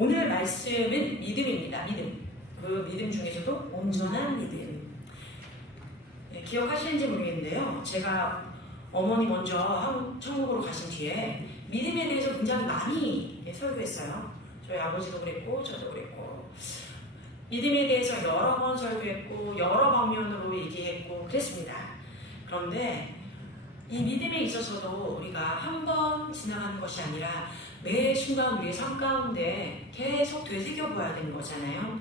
오늘 말씀은 믿음입니다. 믿음. 그 믿음 중에서도 온전한 믿음. 네, 기억하시는지 모르겠는데요. 제가 어머니 먼저 천국으로 가신 뒤에 믿음에 대해서 굉장히 많이 설교했어요. 저희 아버지도 그랬고 저도 그랬고 믿음에 대해서 여러 번 설교했고 여러 방면으로 얘기했고 그랬습니다. 그런데 이 믿음에 있어서도 우리가 한 번 지나가는 것이 아니라 매 순간 우리의 삶 가운데 계속 되새겨봐야 되는 거잖아요.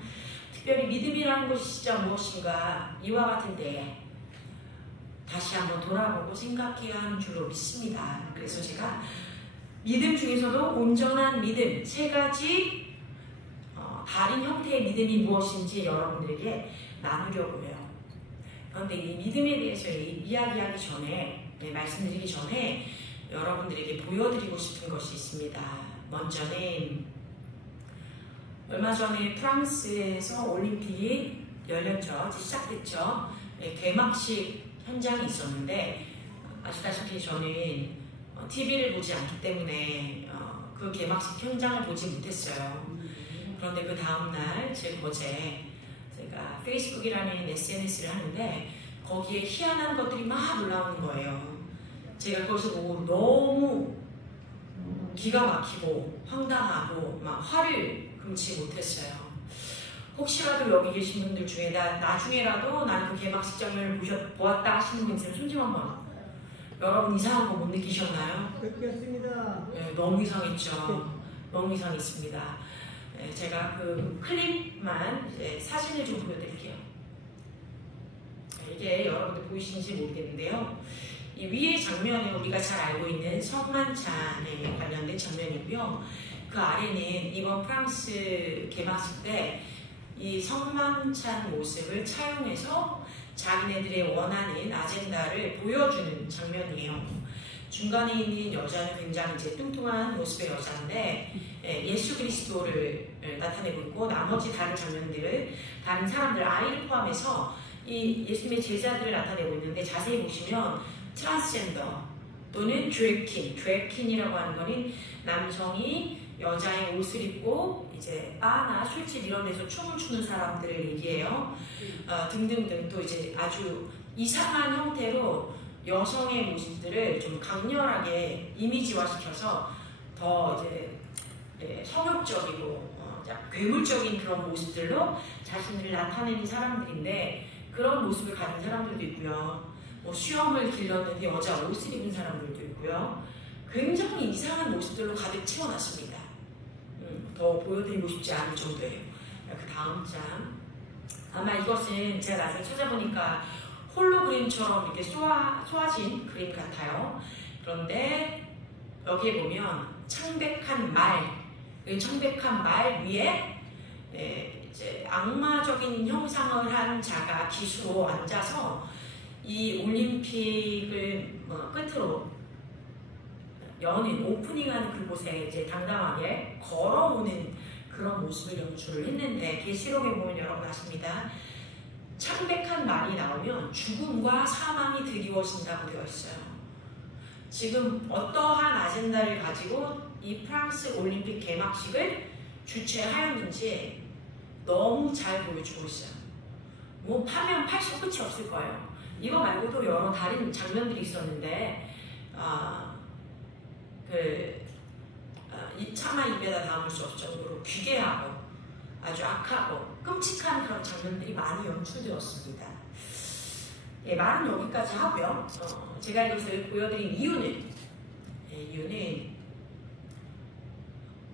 특별히 믿음이라는 것이 진짜 무엇인가 이와 같은 때에 다시 한번 돌아보고 생각해야 하는 줄로 믿습니다. 그래서 제가 믿음 중에서도 온전한 믿음 세 가지 다른 형태의 믿음이 무엇인지 여러분들에게 나누려고 해요. 그런데 이 믿음에 대해서 이야기하기 전에 말씀드리기 전에 여러분들에게 보여드리고 싶은 것이 있습니다. 먼저는 얼마 전에 프랑스에서 올림픽이 열렸죠. 시작됐죠. 개막식 현장이 있었는데 아시다시피 저는 TV를 보지 않기 때문에 그 개막식 현장을 보지 못했어요. 그런데 그 다음날 제 어제 제가 페이스북이라는 SNS를 하는데 거기에 희한한 것들이 막 올라오는 거예요. 제가 그것을 보고 너무 기가 막히고 황당하고 막 화를 금치 못했어요. 혹시라도 여기 계신 분들 중에 나중에라도 나는 그 개막식 장면을 보았다 하시는 분 있으면 손 좀 한번. 여러분 이상한 거 못 느끼셨나요? 느꼈습니다. 네, 너무 이상했죠. 너무 이상했습니다. 네, 제가 그 클립만 이제 사진을 좀 보여드릴게요. 이게 여러분들 보이시는지 모르겠는데요. 이 위의 장면은 우리가 잘 알고 있는 성만찬에 관련된 장면이고요. 그 아래는 이번 프랑스 개막식 때 이 성만찬 모습을 차용해서 자기네들의 원하는 아젠다를 보여주는 장면이에요. 중간에 있는 여자는 굉장히 이제 뚱뚱한 모습의 여자인데 예수 그리스도를 나타내고 있고 나머지 다른 장면들을 다른 사람들 아이를 포함해서 이 예수님의 제자들을 나타내고 있는데 자세히 보시면 트랜스젠더 또는 드래킨이라고 하는 거는 남성이 여자의 옷을 입고 이제 바나 술집 이런 데서 춤을 추는 사람들을 얘기해요. 등등등 또 이제 아주 이상한 형태로 여성의 모습들을 좀 강렬하게 이미지화시켜서 더 이제 성욕적이고 괴물적인 그런 모습들로 자신을 나타내는 사람들인데 그런 모습을 가진 사람들도 있고요. 뭐 수염을 길렀는데 여자 옷을 입은 사람들도 있고요. 굉장히 이상한 모습들로 가득 채워놨습니다. 더 보여드리고 싶지 않을 정도예요. 그 다음 장. 아마 이것은 제가 나중에 찾아보니까 홀로그램처럼 이렇게 쏘아진 그림 같아요. 그런데 여기에 보면 창백한 말 위에 이제 악마적인 형상을 한 자가 기수로 앉아서 이 올림픽을 끝으로 여는 오프닝하는 그곳에 이제 당당하게 걸어오는 그런 모습을 연출을 했는데 계시록에 보면 여러분 아십니다. 창백한 말이 나오면 죽음과 사망이 드리워진다고 되어 있어요. 지금 어떠한 아젠다를 가지고 이 프랑스 올림픽 개막식을 주최하였는지 너무 잘 보여주고 있어요. 뭐 파면 80 끝이 없을 거예요. 이거 말고도 여러 다른 장면들이 있었는데 차마 입에다 담을 수 없을 정도로 기괴하고 아주 악하고 끔찍한 그런 장면들이 많이 연출되었습니다. 예, 말은 여기까지 하고요. 제가 이것을 보여드린 이유는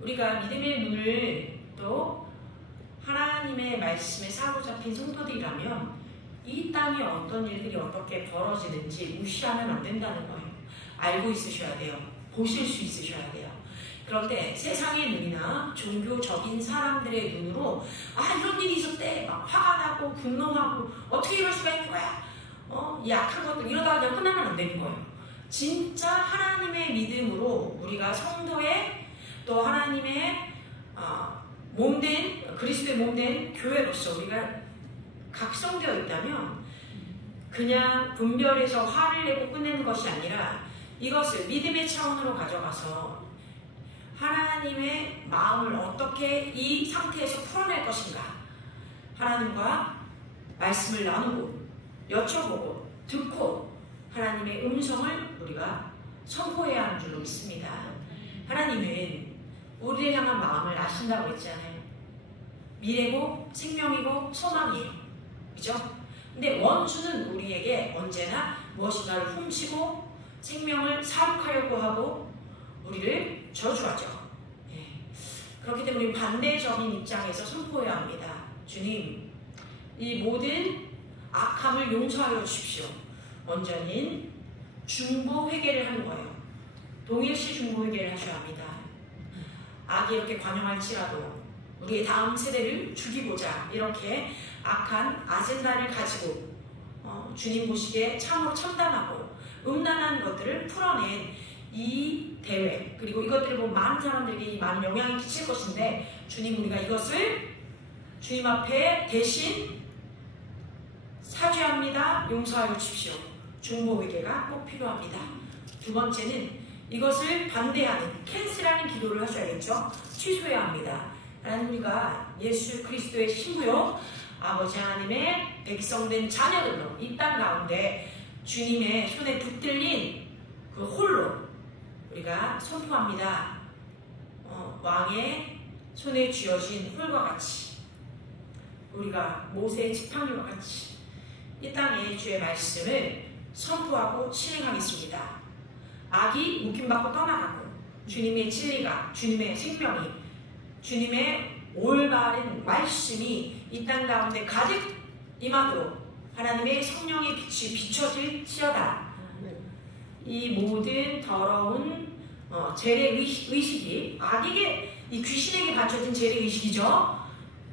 우리가 믿음의 눈을 또 하나님의 말씀에 사로잡힌 성도들이라면 이 땅에 어떤 일들이 어떻게 벌어지는지 무시하면 안 된다는 거예요. 알고 있으셔야 돼요. 보실 수 있으셔야 돼요. 그런데 세상의 눈이나 종교적인 사람들의 눈으로 이런 일이 있었대 막 화가 나고 분노하고 어떻게 이럴 수가 있는 거야? 이 약한 것들 이러다가 그냥 끝나면 안 되는 거예요. 진짜 하나님의 믿음으로 우리가 성도의 또 하나님의 몸된 그리스도의 몸된 교회로서 우리가 각성되어 있다면 그냥 분별해서 화를 내고 끝내는 것이 아니라 이것을 믿음의 차원으로 가져가서 하나님의 마음을 어떻게 이 상태에서 풀어낼 것인가. 하나님과 말씀을 나누고 여쭤보고 듣고 하나님의 음성을 우리가 선포해야 하는 줄로 믿습니다. 하나님은 우리를 향한 마음을 아신다고 했잖아요. 미래고 생명이고 소망이에요. 그죠? 근데 원수는 우리에게 언제나 무엇인가를 훔치고 생명을 사륙하려고 하고 우리를 저주하죠. 예. 그렇기 때문에 반대적인 입장에서 선포해야 합니다. 주님, 이 모든 악함을 용서하여 주십시오. 먼저는 중보 회개를 하는 거예요. 동일시 중보 회개를 하셔야 합니다. 악이 이렇게 관영할지라도 우리의 다음 세대를 죽이고자 이렇게 악한 아젠다를 가지고 주님 보시기에 참으로 참담하고 음란한 것들을 풀어낸 이 대회, 그리고 이것들을 보면 많은 사람들에게 많은 영향이 끼칠 것인데 주님, 우리가 이것을 주님 앞에 대신 사죄합니다. 용서하여 주십시오. 중보 회개가 꼭 필요합니다. 두 번째는 이것을 반대하는 캔슬하는 기도를 하셔야겠죠. 취소해야 합니다. 하나님, 우리가 예수 그리스도의 신부요 아버지 하나님의 백성된 자녀들로 이 땅 가운데 주님의 손에 붙들린 그 홀로 우리가 선포합니다. 왕의 손에 쥐어진 홀과 같이, 우리가 모세의 지팡이와 같이 이 땅에 주의 말씀을 선포하고 실행하겠습니다. 악이 묶임받고 떠나가고 주님의 진리가, 주님의 생명이, 주님의 올바른 말씀이 이 땅 가운데 가득 임하도록 하나님의 성령의 빛이 비춰질지어다. 이 모든 더러운 재래의식이 악에게, 이 귀신에게 바쳐진 재래의식이죠.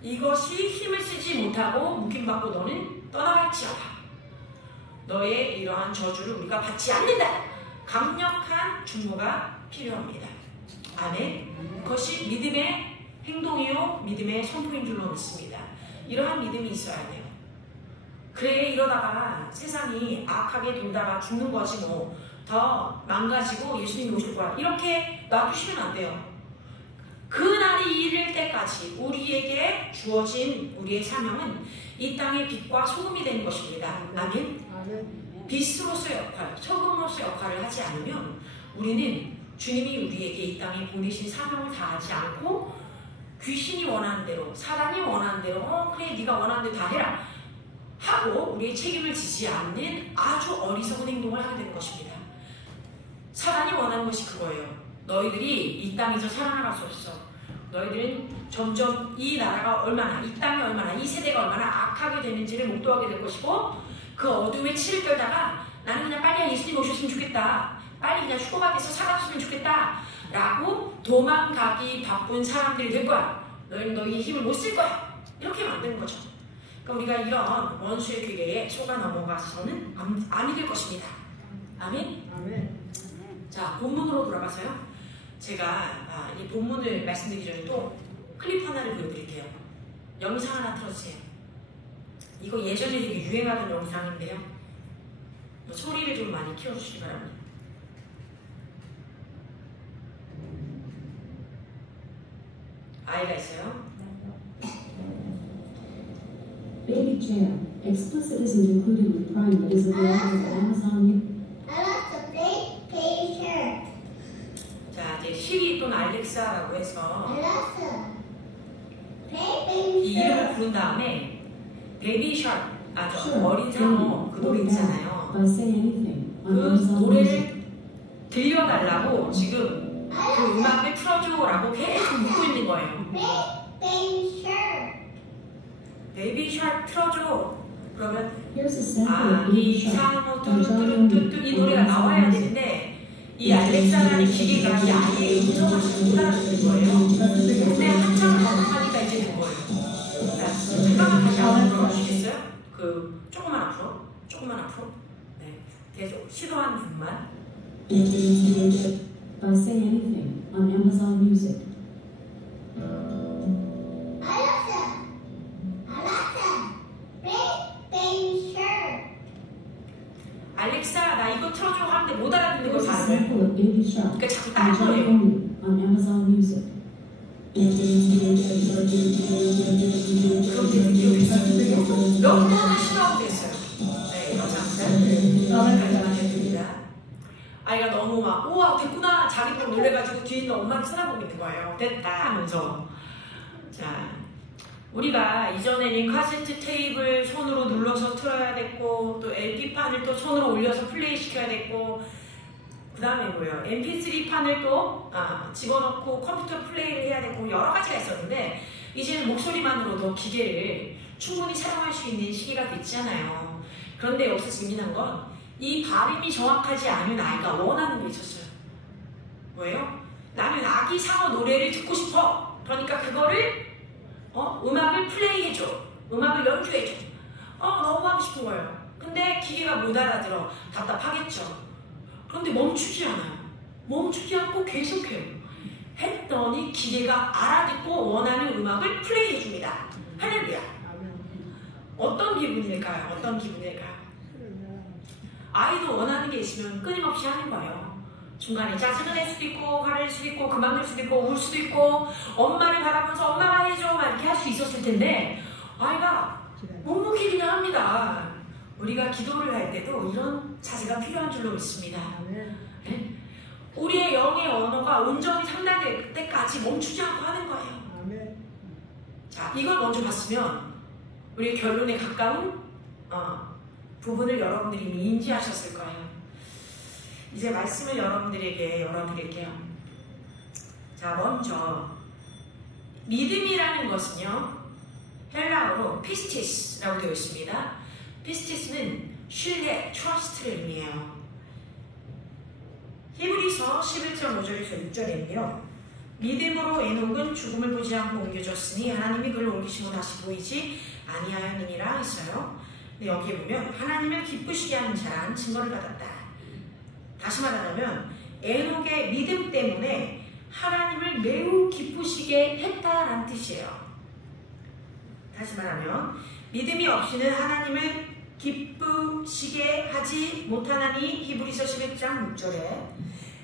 이것이 힘을 쓰지 못하고 묶임받고 너는 떠나갈지어다. 너의 이러한 저주를 우리가 받지 않는다. 강력한 중보가 필요합니다. 아멘. 그것이 믿음의 행동이요 믿음의 선포인 줄로 믿습니다. 이러한 믿음이 있어야 돼요. 그래, 이러다가 세상이 악하게 돌다가 죽는 거지 뭐 더 망가지고 예수님이 오실 거야, 이렇게 놔두시면 안 돼요. 그날이 이를 때까지 우리에게 주어진 우리의 사명은 이 땅의 빛과 소금이 되는 것입니다. 아멘. 빛으로서의 역할, 소금으로서의 역할을 하지 않으면 우리는 주님이 우리에게 이 땅에 보내신 사명을 다하지 않고 귀신이 원하는 대로, 사단이 원하는 대로 그래 네가 원하는 대로 다 해라 하고 우리의 책임을 지지 않는 아주 어리석은 행동을 하게 되는 것입니다. 사단이 원하는 것이 그거예요. 너희들이 이 땅에서 살아나갈 수 없어. 너희들은 점점 이 나라가 얼마나, 이 땅이 얼마나, 이 세대가 얼마나 악하게 되는지를 목도하게 될 것이고, 그 어둠에 치를 떨다가 나는 그냥 빨리 예수님 오셨으면 좋겠다, 빨리 그냥 휴거받아서 사라졌으면 좋겠다 라고 도망가기 바쁜 사람들이 될 거야. 너희는 너희의 힘을 못 쓸 거야. 이렇게 만드는 거죠. 그러니까 우리가 이런 원수의 괴계에 속아 넘어가서는 안 될 것입니다. 아멘? 아멘. 자, 본문으로 돌아가서요. 제가 이 본문을 말씀드리기 전에 또 클립 하나를 보여드릴게요. 영상 하나 틀어주세요. 이거 예전에 되게 유행하던 영상인데요. 소리를 좀 많이 키워주시기 바랍니다. 아이가 있어요. Baby chair. Explicit isn't included with Prime, but is available at Amazon. 자, 이제 시리 또는 알렉사라고 해서 이 이름을 부른 다음에 베이비 샤크, 아주 어린 상어 그 노래 있잖아요. 그 노래를 들려달라고 지금 그 음악을 틀어줘라고 계속 묻고 있는 거예요. 베이비 샤크 틀어줘. 그러면 아기 상어 뚜루뚜루뚜뚜 이 노래가 나와야 되는데 이 알렉사라는 기계가 이 아이의 음성을 못 알아듣는 거예요. 근데 한참 반복하니까 이제 된 거예요. 자, 잠깐만 다시 한번 들어주시겠어요? 그 조금만 앞으로, 조금만 앞으로. 네, 계속 시도하는 분만. By Say Anything on Amazon Music. 알렉사, 나 이거 틀어줘 하는데 못 알아듣는 걸 봐요. example of Baby Shark. 그러니까 자꾸 따라 Enjoy 거예요. only on Amazon Music. 그런데 드디어 비슷한데요? 너무나 신나고 됐어요. 네, 감사합니다. 감사합니다. 아이가 너무 막 우와 됐구나 자기도 놀래가지고 뒤에 있는 엄마를 쳐다보고 있는 거예요. 됐다 하면서. 자, 우리가 이전에는 카세트 테이프를 손으로 눌러서 틀어야 됐고 또 LP판을 또 손으로 올려서 플레이 시켜야 됐고 그 다음에 뭐예요? MP3판을 또 집어넣고 컴퓨터 플레이를 해야 되고 여러 가지가 있었는데 이제는 목소리만으로도 기계를 충분히 사용할 수 있는 시기가 됐잖아요. 그런데 여기서 재미난 건 이 발음이 정확하지 않은 아이가 원하는 게 있었어요. 뭐예요? 나는 아기 상어 노래를 듣고 싶어. 그러니까 그거를 음악을 플레이해줘. 음악을 연주해줘. 너무 하고 싶은 거예요. 근데 기계가 못 알아들어. 답답하겠죠. 그런데 멈추지 않아요. 멈추지 않고 계속해요. 했더니 기계가 알아듣고 원하는 음악을 플레이해줍니다. 할렐루야. 어떤 기분일까요? 어떤 기분일까요? 아이도 원하는 게 있으면 끊임없이 하는 거예요. 중간에 짜증을 낼 수도 있고 화를 낼 수도 있고 그만둘 수도 있고 울 수도 있고 엄마를 바라보면서 엄마가 해줘 막 이렇게 할 수 있었을 텐데 아이가 묵묵히 그냥 합니다. 우리가 기도를 할 때도 이런 자세가 필요한 줄로 믿습니다. 네? 우리의 영의 언어가 온전히 상달될 때까지 멈추지 않고 하는 거예요. 자, 이걸 먼저 봤으면 우리의 결론에 가까운 부분을 여러분들이 이미 인지하셨을 거예요. 이제 말씀을 여러분들에게 열어드릴게요. 자, 먼저 믿음이라는 것은요 헬라어로 피스티스라고 되어 있습니다. 피스티스는 신뢰, 트러스트를 의미해요. 히브리서 11장 5절에서 6절에는요 믿음으로 에녹은 죽음을 보지 않고 옮겨졌으니 하나님이 그를 옮기시고 다시 보이지 아니하였느니라 했어요. 근데 여기에 보면 하나님을 기쁘시게 하는 자란 증거를 받았다. 다시 말하자면 에녹의 믿음 때문에 하나님을 매우 기쁘시게 했다라는 뜻이에요. 다시 말하면 믿음이 없이는 하나님을 기쁘시게 하지 못하나니 히브리서 11장 6절에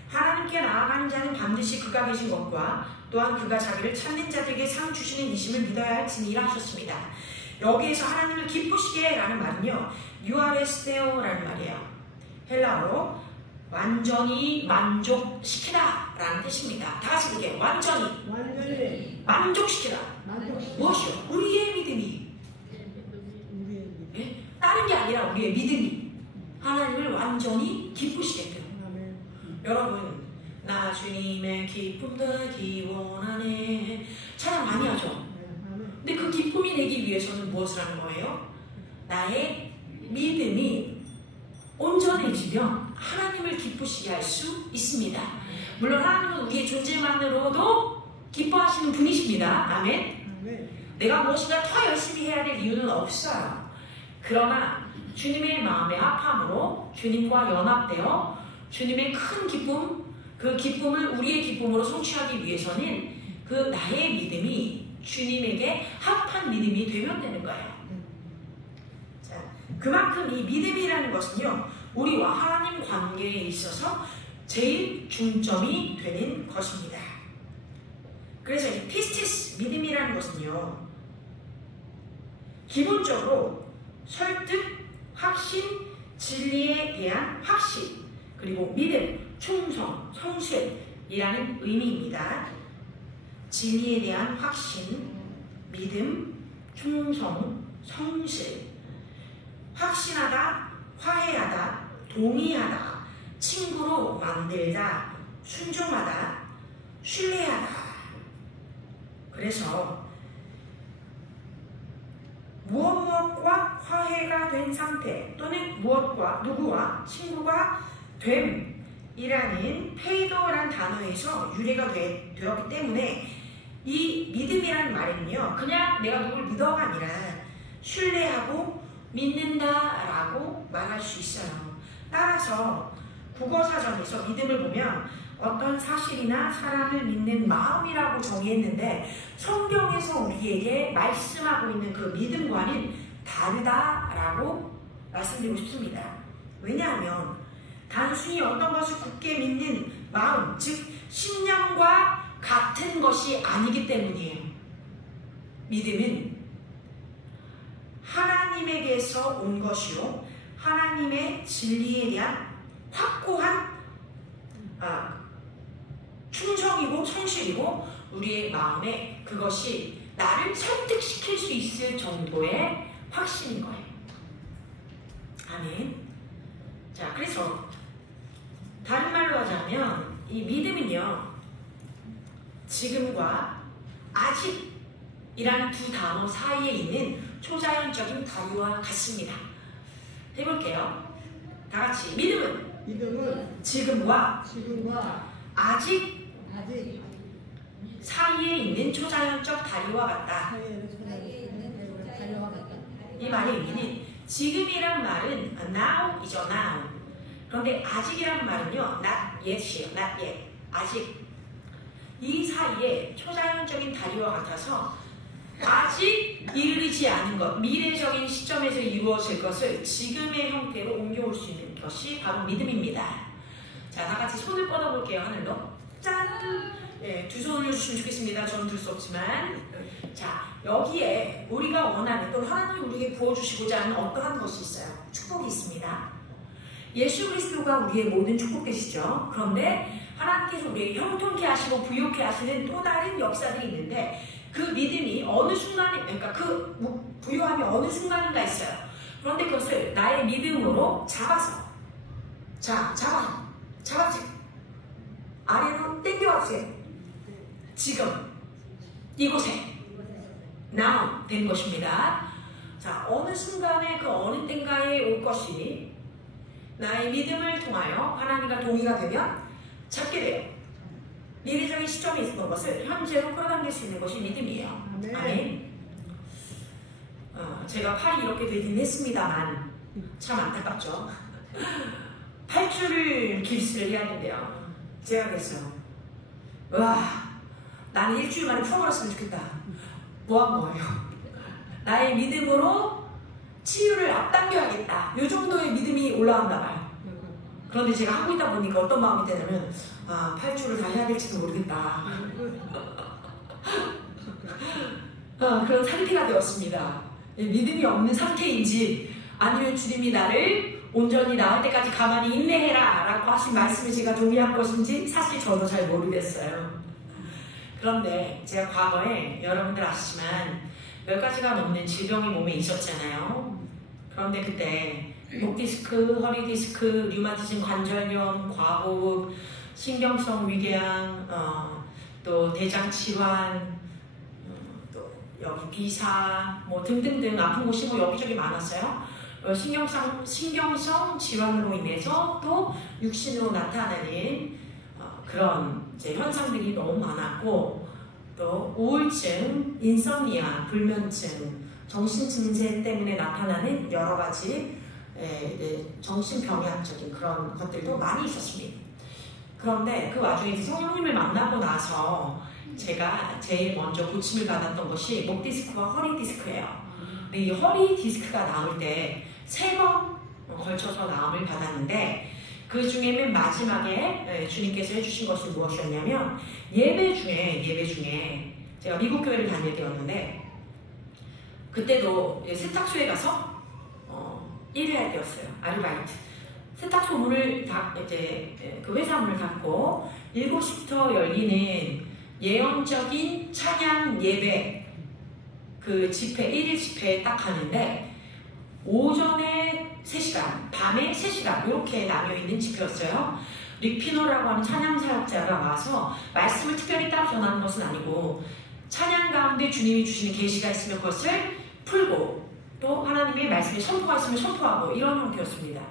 하나님께 나아가는 자는 반드시 그가 계신 것과 또한 그가 자기를 찾는 자들에게 상 주시는 이심을 믿어야 할지니라 하셨습니다. 여기에서 하나님을 기쁘시게 라는 말은요 유아레스테오라는 말이에요. 헬라어로 완전히 만족시키다 라는 뜻입니다. 다 같이 볼게요. 완전히 만족시키다. 무엇이요? 우리의 믿음이 다른 게 아니라 우리의 믿음이 하나님을 완전히 기쁘시게 해요. 여러분 나 주님의 기쁨 더하기 원하네 찬양 많이 하죠. 근데 그 기쁨이 되기 위해서는 무엇을 하는 거예요? 나의 믿음이 온전해지면 하나님을 기쁘시게 할 수 있습니다. 물론 하나님은 우리의 존재만으로도 기뻐하시는 분이십니다. 아멘. 내가 무엇인가 더 열심히 해야 될 이유는 없어요. 그러나 주님의 마음의 합함으로 주님과 연합되어 주님의 큰 기쁨, 그 기쁨을 우리의 기쁨으로 성취하기 위해서는 그 나의 믿음이 주님에게 합한 믿음이 되면 되는 거예요. 자, 그만큼 이 믿음이라는 것은요 우리와 하나님 관계에 있어서 제일 중점이 되는 것입니다. 그래서 이 피스티스 믿음이라는 것은요 기본적으로 설득, 확신, 진리에 대한 확신 그리고 믿음, 충성, 성실이라는 의미입니다. 진리에 대한 확신, 믿음, 충성, 성실. 확신하다, 화해하다, 동의하다, 친구로 만들다, 순종하다, 신뢰하다. 그래서 무엇과 화해가 된 상태 또는 무엇과 누구와 친구가 됨이라는 페이도라는 단어에서 유래가 되었기 때문에 이 믿음이라는 말은요 그냥 내가 누굴 믿어가 아니라 신뢰하고 믿는다라고 말할 수 있어요. 따라서 국어사전에서 믿음을 보면 어떤 사실이나 사람을 믿는 마음이라고 정의했는데 성경에서 우리에게 말씀하고 있는 그 믿음과는 다르다라고 말씀드리고 싶습니다. 왜냐하면 단순히 어떤 것을 굳게 믿는 마음, 즉 신념과 같은 것이 아니기 때문이에요. 믿음은 하나님에게서 온 것이요 하나님의 진리에 대한 확고한 충성이고 성실이고 우리의 마음에 그것이 나를 설득시킬 수 있을 정도의 확신인 거예요. 아멘. 자, 그래서 다른 말로 하자면 이 믿음은요 지금과 아직이라는 두 단어 사이에 있는 초자연적인 단위와 같습니다. 해볼게요. 다 같이 믿음은 지금과 아직 사이에 있는 초자연적 다리와 같다. 이 말의 의미는 지금이란 말은 now이죠, now. 그런데 아직이란 말은요, not yet이에요, not yet. 아직. 이 사이에 초자연적인 다리와 같아서 아직 이르지 않은 것, 미래적인 시점에서 이루어질 것을 지금의 형태로 옮겨올 수 있는 것이 바로 믿음입니다. 자, 다 같이 손을 뻗어볼게요, 하늘로. 짠! 네, 두 손 올려주시면 좋겠습니다. 저는 들 수 없지만. 자, 여기에 우리가 원하는 또 하나님이 우리에게 부어주시고자 하는 어떠한 것이 있어요. 축복이 있습니다. 예수 그리스도가 우리의 모든 축복되시죠. 그런데 하나님께서 우리에게 형통케 하시고 부욕케 하시는 또 다른 역사들이 있는데 그 믿음이 어느 순간에, 그러니까 그 부요함이 어느 순간인가 있어요. 그런데 그것을 나의 믿음으로 잡아서 잡아서 아래로 당겨왔어요. 지금 이곳에 now 된 것입니다. 자, 어느 순간에 그 어느 때인가에 올 것이 나의 믿음을 통하여 하나님과 동의가 되면 잡게 돼요. 미래적인 시점에 있었던 것을 현재로 끌어당길 수 있는 것이 믿음이에요. 아멘. 제가 팔이 이렇게 되긴 했습니다만 참 안타깝죠. 8주를 길스를 해야 된대요. 제가 그랬어요. 와, 나는 일주일 만에 풀어버렸으면 좋겠다. 뭐 한 거예요? 나의 믿음으로 치유를 앞당겨야겠다. 이 정도의 믿음이 올라왔나 봐요. 그런데 제가 하고 있다 보니까 어떤 마음이 드냐면 8주를 다 해야 될지도 모르겠다. 그런 상태가 되었습니다. 믿음이 없는 상태인지 아니면 주님이 나를 온전히 나을 때까지 가만히 인내해라 라고 하신 말씀에 제가 동의한 것인지 사실 저도 잘 모르겠어요. 그런데 제가 과거에 여러분들 아시지만 몇 가지가 넘는 질병이 몸에 있었잖아요. 그런데 그때 목디스크, 허리디스크, 류마티즘 관절염, 과호흡, 신경성 위궤양, 또 대장질환, 또 여기 비사, 뭐 등등등 아픈 곳이 뭐 여기저기 많았어요. 신경성 질환으로 인해서 또 육신으로 나타나는 그런 이제 현상들이 너무 많았고, 또 우울증, 인썸니아, 불면증, 정신증세 때문에 나타나는 여러 가지 정신병약적인 그런 것들도 많이 있었습니다. 그런데 그 와중에 성령님을 만나고 나서 제가 제일 먼저 고침을 받았던 것이 목 디스크와 허리 디스크예요. 이 허리 디스크가 나올 때 3번 걸쳐서 나음을 받았는데 그 중에 맨 마지막에 주님께서 해주신 것이 무엇이었냐면 예배 중에 제가 미국 교회를 다닐 때였는데 그때도 세탁소에 가서 일을 할 때였어요. 아르바이트. 세탁소 문을 이제 그 회사 문을 닫고 7시부터 열리는 예언적인 찬양 예배 그 집회 1일 집회에 딱 가는데 오전에 3시간, 밤에 3시간 이렇게 나뉘어있는 집회였어요. 릭피노라고 하는 찬양 사역자가 와서 말씀을 특별히 따로 전하는 것은 아니고 찬양 가운데 주님이 주시는 계시가 있으면 그것을 풀고 또 하나님의 말씀에 선포가 있으면 선포하고 이런 형태였습니다.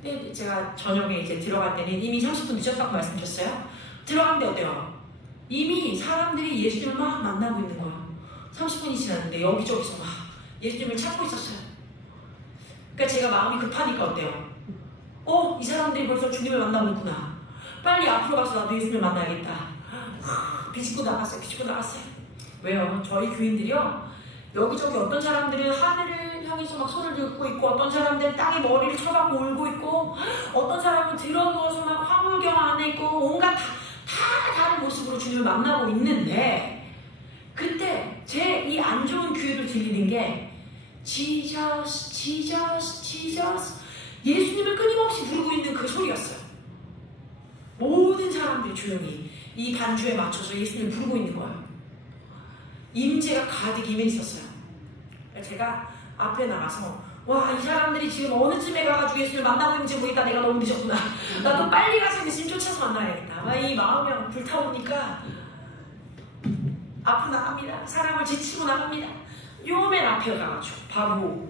근데 제가 저녁에 이제 들어갈 때는 이미 30분 늦었다고 말씀드렸어요. 들어갔는데 어때요? 이미 사람들이 예수님을 막 만나고 있는 거예요. 30분이 지났는데 여기저기서 막 예수님을 찾고 있었어요. 그러니까 제가 마음이 급하니까 어때요? 이 사람들이 벌써 주님을 만나고 있구나. 빨리 앞으로 가서 나도 예수님을 만나야겠다. 비집고 나갔어요. 왜요? 저희 교인들이요. 여기저기 어떤 사람들은 하늘을 향해서 막 손을 들고 있고 어떤 사람들은 땅에 머리를 쳐박고 울고 있고 어떤 사람은 들어누워서 막 화물경 안에 있고 온갖 모습으로 주님을 만나고 있는데 그때 제 이 안 좋은 귀에도 들리는 게 지저스 지저스 지저스 예수님을 끊임없이 부르고 있는 그 소리였어요. 모든 사람들이 조용히 이 반주에 맞춰서 예수님을 부르고 있는 거예요. 임재가 가득 임해 있었어요. 제가 앞에 나가서 와, 이 사람들이 지금 어느 쯤에 가가지고 예수님을 만나고 있는지 모르겠다. 내가 너무 늦었구나. 나도 빨리 가서 예수님 쫓아서 만나야겠다. 이 마음이 불타오니까 앞으로 나갑니다. 사람을 제치고 나갑니다. 요 맨 앞에 가가지고 바로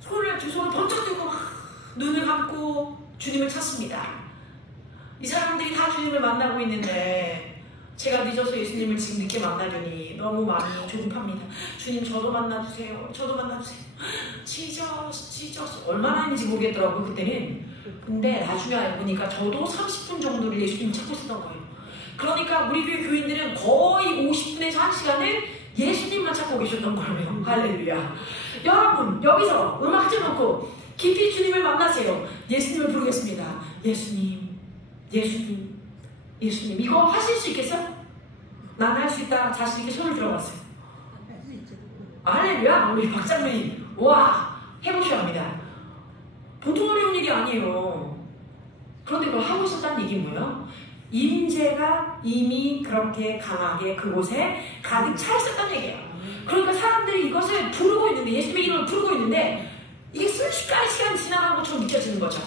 손을 두 손을 번쩍 들고 막 눈을 감고 주님을 찾습니다. 이 사람들이 다 주님을 만나고 있는데 제가 늦어서 예수님을 지금 늦게 만나려니 너무 마음이 조급합니다. 주님 저도 만나주세요. 저도 만나주세요. 지저스 얼마나 했는지 모르겠더라고요 그때는. 근데 나중에 알고 보니까 저도 30분 정도를 예수님 찾고 있었던 거예요. 그러니까 우리 교회 교인들은 거의 50분에서 1시간을 예수님만 찾고 계셨던 거예요. 할렐루야. 여러분 여기서 음악 틀어놓고 깊이 주님을 만나세요. 예수님을 부르겠습니다. 예수님 예수님 예수님. 이거 하실 수 있겠어? 난 할 수 있다. 자신 있게 손을 들어봤어요. 할렐루야. 우리 박장로님 와 해보셔야 합니다. 보통 어려운 일이 아니에요. 그런데 그걸 하고 있었다는 얘기는 뭐예요? 임재가 이미 그렇게 강하게 그곳에 가득 차 있었다는 얘기예요. 그러니까 사람들이 이것을 부르고 있는데 예수님의 이름을 부르고 있는데 이게 순식간에 시간이 지나간 것처럼 느껴지는 거죠.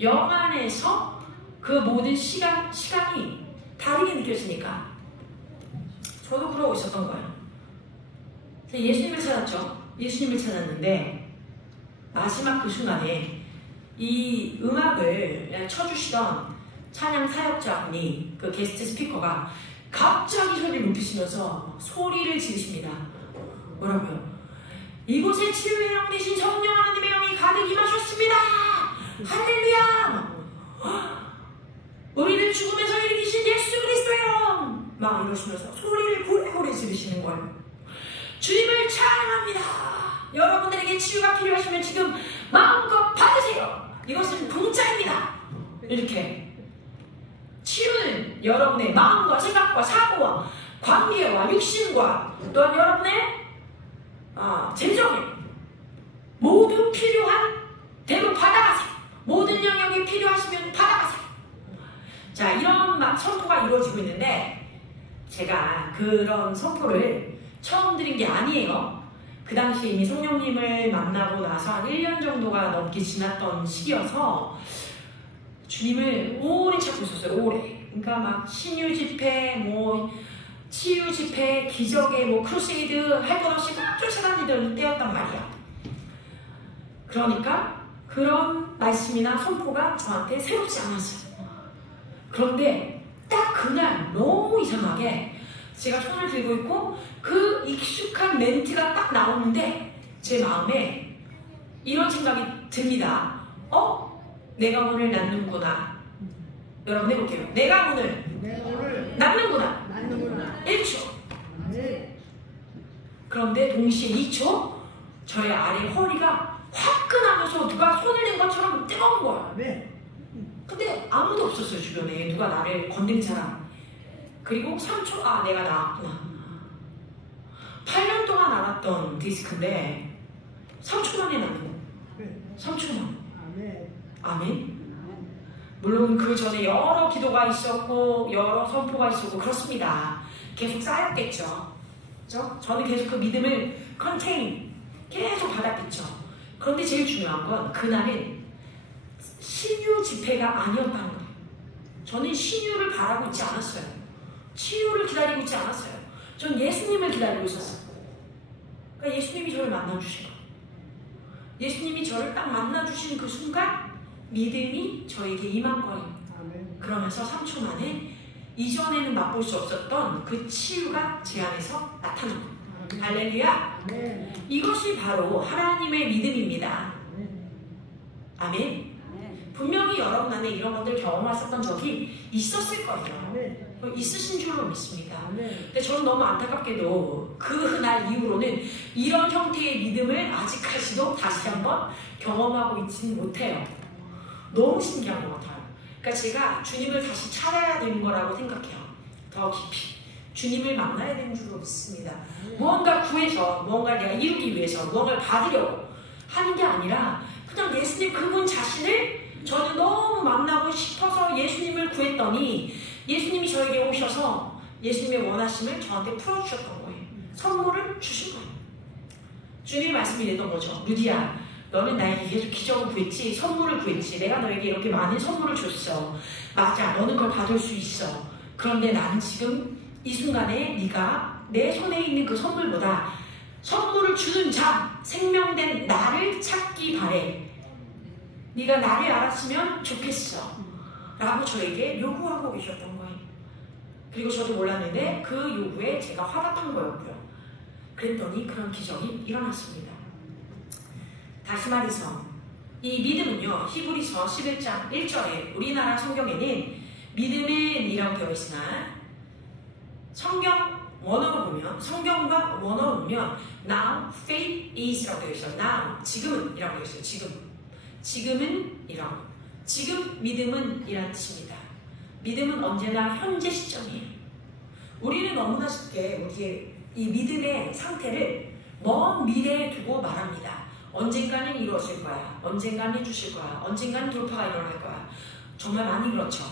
영 안에서 그 모든 시간이 다르게 느껴지니까 저도 그러고 있었던 거예요. 예수님을 찾았죠. 예수님을 찾았는데 마지막 그 순간에 이 음악을 쳐주시던 찬양 사역자분이 그 게스트 스피커가 갑자기 소리를 높이시면서 소리를 지르십니다. 뭐라고요? 이곳에 치유의 영 되신 성령 하나님의 영이 가득 임하셨습니다. 할렐루야. 우리를 죽음에서 일으키신 예수 그리스도요. 막 이러시면서 소리를 고래고래 지르시는 거예요. 주님을 찬양합니다. 여러분들에게 치유가 필요하시면 지금 마음껏 받으세요. 이것은 공짜입니다. 이렇게 치유는 여러분의 마음과 생각과 사고와 관계와 육신과 또한 여러분의 재정에 모두 필요한 대로 받아가세요. 모든 영역이 필요하시면 받아가세요. 자, 이런 막 선포가 이루어지고 있는데 제가 그런 선포를 처음 드린 게 아니에요. 그 당시에 이미 성령님을 만나고 나서 한 1년 정도가 넘게 지났던 시기여서 주님을 오래 찾고 있었어요. 오래. 그러니까 막 신유 집회, 뭐 치유 집회, 기적의 뭐 크루세이드 할 것 없이 막 쫓아다니던 때였단 말이야. 그러니까 그런 말씀이나 선포가 저한테 새롭지 않았어요. 그런데 딱 그날 너무 이상하게 제가 손을 들고 있고 그 익숙한 멘트가 딱 나오는데 제 마음에 이런 생각이 듭니다. 내가 오늘 낳는구나. 여러분 해볼게요. 내가 오늘 낳는구나. 1초. 그런데 동시에 2초 저의 아래 허리가 화끈하면서 누가 손을 낸 것처럼 뜨거운 거야. 근데 아무도 없었어요. 주변에 누가 나를 건드린 사람. 그리고 3초 내가 나왔구나. 8년 동안 앓았던 디스크인데 3초 만에 낳는 거. 3초 만에. 아멘. 물론 그 전에 여러 기도가 있었고 여러 선포가 있었고 그렇습니다. 계속 쌓였겠죠. 그렇죠? 저는 계속 그 믿음을 계속 받았겠죠. 그런데 제일 중요한 건 그날은 신유 집회가 아니었다는 거예요. 저는 신유를 바라고 있지 않았어요. 치유를 기다리고 있지 않았어요. 전 예수님을 기다리고 있었어요. 그러니까 예수님이 저를 만나주신 거예요. 예수님이 저를 딱 만나주신 그 순간 믿음이 저에게 임한 거예요. 그러면서 3초 만에 이전에는 맛볼 수 없었던 그 치유가 제 안에서 나타난 거예요. 할렐루야. 이것이 바로 하나님의 믿음입니다. 아멘. 분명히 여러분 안에 이런 것들을 경험하셨던 적이 있었을 거예요. 있으신 줄로 믿습니다. 근데 저는 너무 안타깝게도 그날 이후로는 이런 형태의 믿음을 아직까지도 다시 한번 경험하고 있지는 못해요. 너무 신기한 것 같아요. 그러니까 제가 주님을 다시 찾아야 되는 거라고 생각해요. 더 깊이 주님을 만나야 되는 줄로 믿습니다. 무언가 구해서 무언가를 내가 이루기 위해서 무언가를 받으려고 하는 게 아니라 그냥 예수님 그분 자신을 저는 너무 만나고 싶어서 예수님을 구했더니 예수님이 저에게 오셔서 예수님의 원하심을 저한테 풀어주셨던 거예요. 선물을 주신 거예요. 주님의 말씀이 이랬던 거죠. 루디야, 너는 나에게 계속 기적을 구했지, 선물을 구했지, 내가 너에게 이렇게 많은 선물을 줬어. 맞아, 너는 그걸 받을 수 있어. 그런데 나는 지금 이 순간에 네가 내 손에 있는 그 선물보다 선물을 주는 자, 생명된 나를 찾기 바래. 네가 나를 알았으면 좋겠어 라고 저에게 요구하고 계셨던 거예요. 그리고 저도 몰랐는데 그 요구에 제가 화답한 거였고요. 그랬더니 그런 기적이 일어났습니다. 다시 말해서 이 믿음은요, 히브리서 11장 1절에 우리나라 성경에는 믿음은 이라고 되어 있으나 성경 원어로 보면, 성경과 원어로 보면 now faith is 라고 되어 있어요. now, 지금은 이라고 되어 있어요. 지금은 이라고. 지금 믿음은 이란 뜻입니다. 믿음은 언제나 현재 시점이에요. 우리는 너무나 쉽게 우리의 이 믿음의 상태를 먼 미래에 두고 말합니다. 언젠가는 이루어질 거야. 언젠가는 해주실 거야. 언젠가는 돌파가 일어날 거야. 정말 많이 그렇죠.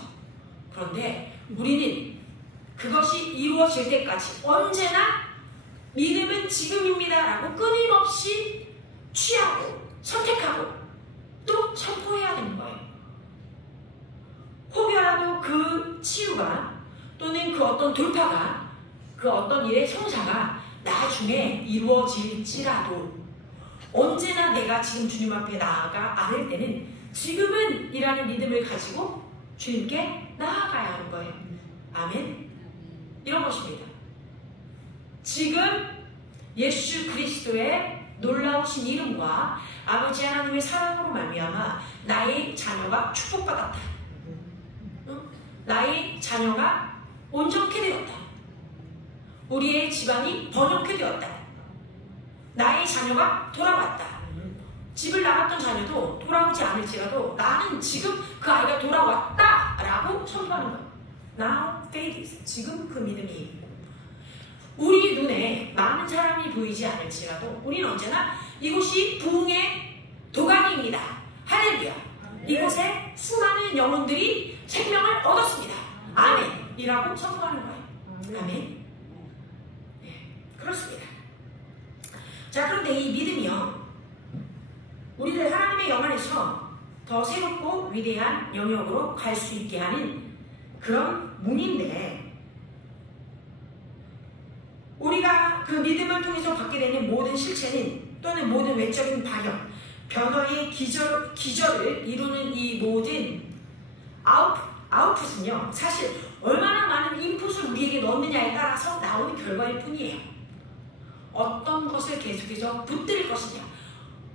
그런데 우리는 그것이 이루어질 때까지 언제나 믿음은 지금입니다 라고 끊임없이 취하고 선택하고 또 선포해야 되는 거예요. 혹여라도 그 치유가 또는 그 어떤 돌파가 그 어떤 일의 성사가 나중에 이루어질지라도 언제나 내가 지금 주님 앞에 나아가 않을 때는 지금은 이라는 믿음을 가지고 주님께 나아가야 하는 거예요. 아멘. 이런 것입니다. 지금 예수 그리스도의 놀라우신 이름과 아버지 하나님의 사랑으로 말미암아 나의 자녀가 축복받았다. 나의 자녀가 온전케 되었다. 우리의 집안이 번영케 되었다. 나의 자녀가 돌아왔다. 집을 나갔던 자녀도 돌아오지 않을지라도 나는 지금 그 아이가 돌아왔다 라고 선포하는 거예요. Now faith is. 지금 그 믿음이 있고 우리 눈에 많은 사람이 보이지 않을지라도 우리는 언제나 이곳이 부흥의 도가니입니다. 할렐루야. 이곳에 수많은 영혼들이 생명을 얻었습니다. 아멘 이라고 선포하는 거예요. 아멘. 네, 그렇습니다. 자, 그런데 이 믿음이요, 우리들 하나님의 영 안에서 더 새롭고 위대한 영역으로 갈 수 있게 하는 그런 문인데, 우리가 그 믿음을 통해서 받게 되는 모든 실체는 또는 모든 외적인 발현, 변화의 기절을 이루는 이 모든 아웃풋은요, 사실 얼마나 많은 인풋을 우리에게 넣느냐에 따라서 나오는 결과일 뿐이에요. 어떤 것을 계속해서 붙들 것이냐,